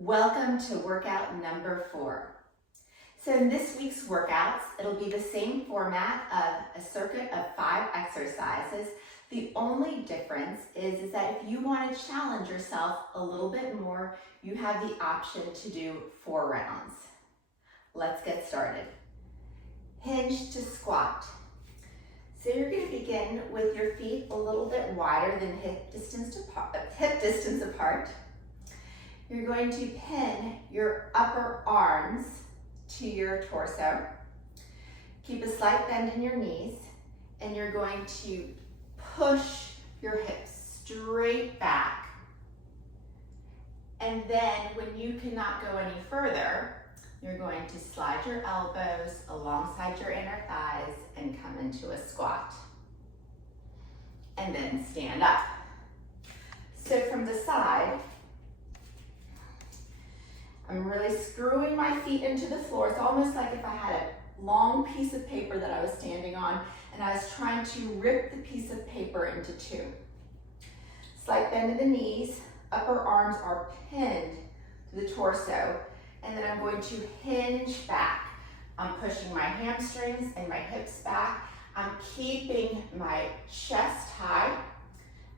Welcome to workout number 4. So in this week's workouts, it'll be the same format of a circuit of 5 exercises. The only difference is that if you want to challenge yourself a little bit more, you have the option to do 4 rounds. Let's get started. Hinge to squat. So you're going to begin with your feet a little bit wider than hip distance apart. You're going to pin your upper arms to your torso. Keep a slight bend in your knees, and you're going to push your hips straight back. And then when you cannot go any further, you're going to slide your elbows alongside your inner thighs and come into a squat. And then stand up. So from the side, I'm really screwing my feet into the floor. It's almost like if I had a long piece of paper that I was standing on and I was trying to rip the piece of paper into 2. Slight bend in the knees, upper arms are pinned to the torso, and then I'm going to hinge back. I'm pushing my hamstrings and my hips back. I'm keeping my chest high,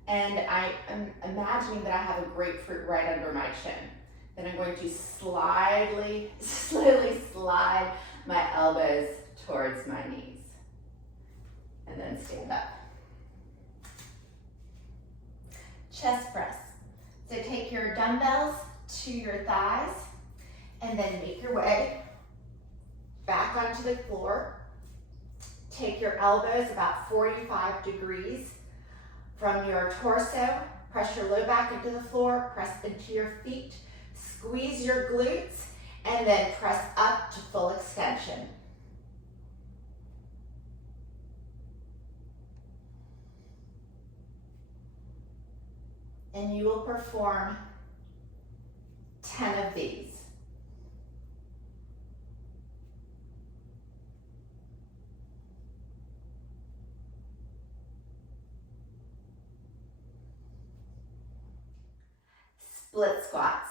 and I am imagining that I have a grapefruit right under my chin. Then I'm going to slowly slide my elbows towards my knees. And then stand up. Chest press. So take your dumbbells to your thighs and then make your way back onto the floor. Take your elbows about 45 degrees from your torso. Press your low back into the floor, press into your feet. Squeeze your glutes and then press up to full extension. And you will perform 10 of these. Split squats.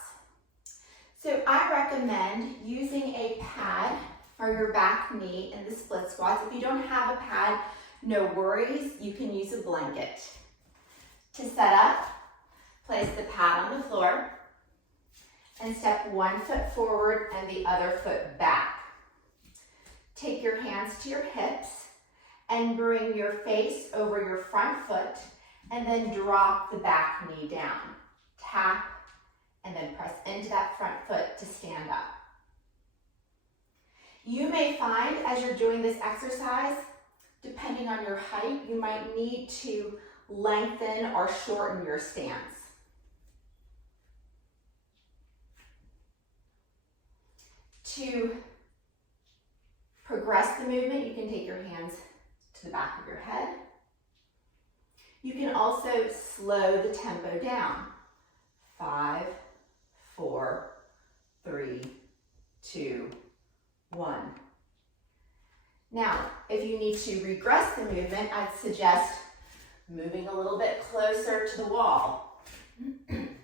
So I recommend using a pad for your back knee in the split squats. If you don't have a pad, no worries, you can use a blanket. To set up, place the pad on the floor and step 1 foot forward and the other foot back. Take your hands to your hips and bring your face over your front foot and then drop the back knee down. Tap and then press into that front foot to stand up. You may find as you're doing this exercise, depending on your height, you might need to lengthen or shorten your stance. To progress the movement, you can take your hands to the back of your head. You can also slow the tempo down. 5, 4, 3, 2, 1. Now, if you need to regress the movement, I'd suggest moving a little bit closer to the wall. And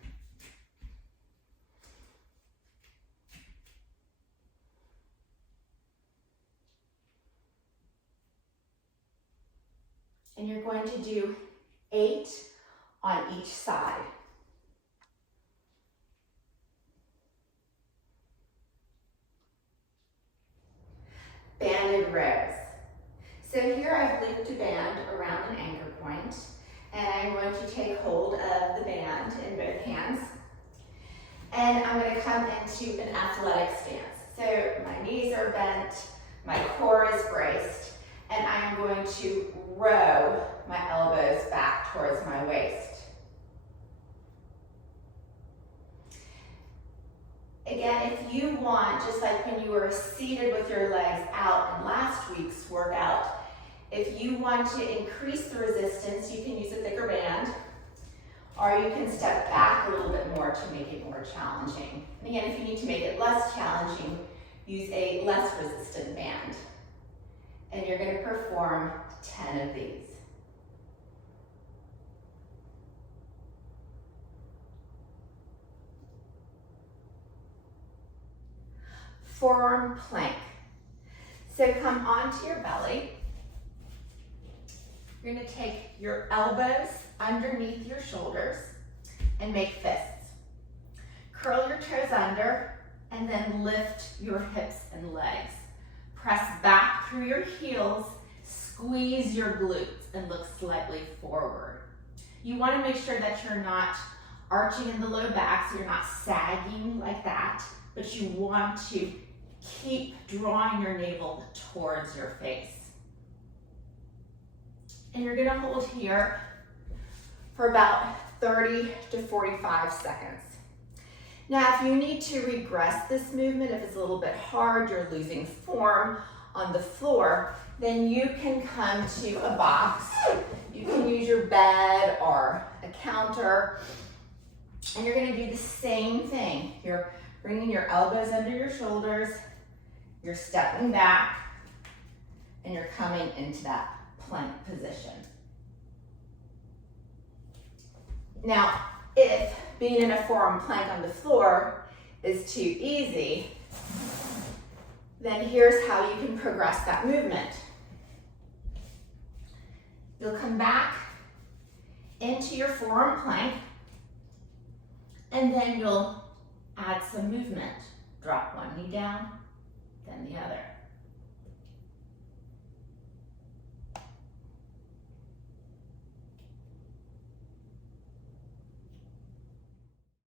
you're going to do 8 on each side. Banded rows. So here I've looped a band around an anchor point, and I'm going to take hold of the band in both hands, and I'm going to come into an athletic stance. So my knees are bent, my core is braced, and I'm going to row my elbows back towards my waist. Again, if you want, just like when you were seated with your legs out in last week's workout, if you want to increase the resistance, you can use a thicker band, or you can step back a little bit more to make it more challenging. And again, if you need to make it less challenging, use a less resistant band. And you're going to perform 10 of these. forearm plank. So come onto your belly. You're gonna take your elbows underneath your shoulders and make fists. Curl your toes under and then lift your hips and legs. Press back through your heels, squeeze your glutes and look slightly forward. You wanna make sure that you're not arching in the low back, so you're not sagging like that, but you want to keep drawing your navel towards your face. And you're gonna hold here for about 30 to 45 seconds. Now, if you need to regress this movement, if it's a little bit hard, you're losing form on the floor, then you can come to a box. You can use your bed or a counter, and you're gonna do the same thing. You're bringing your elbows under your shoulders, you're stepping back, and you're coming into that plank position. Now, if being in a forearm plank on the floor is too easy, then here's how you can progress that movement. You'll come back into your forearm plank, and then you'll add some movement. Drop one knee down, then the other.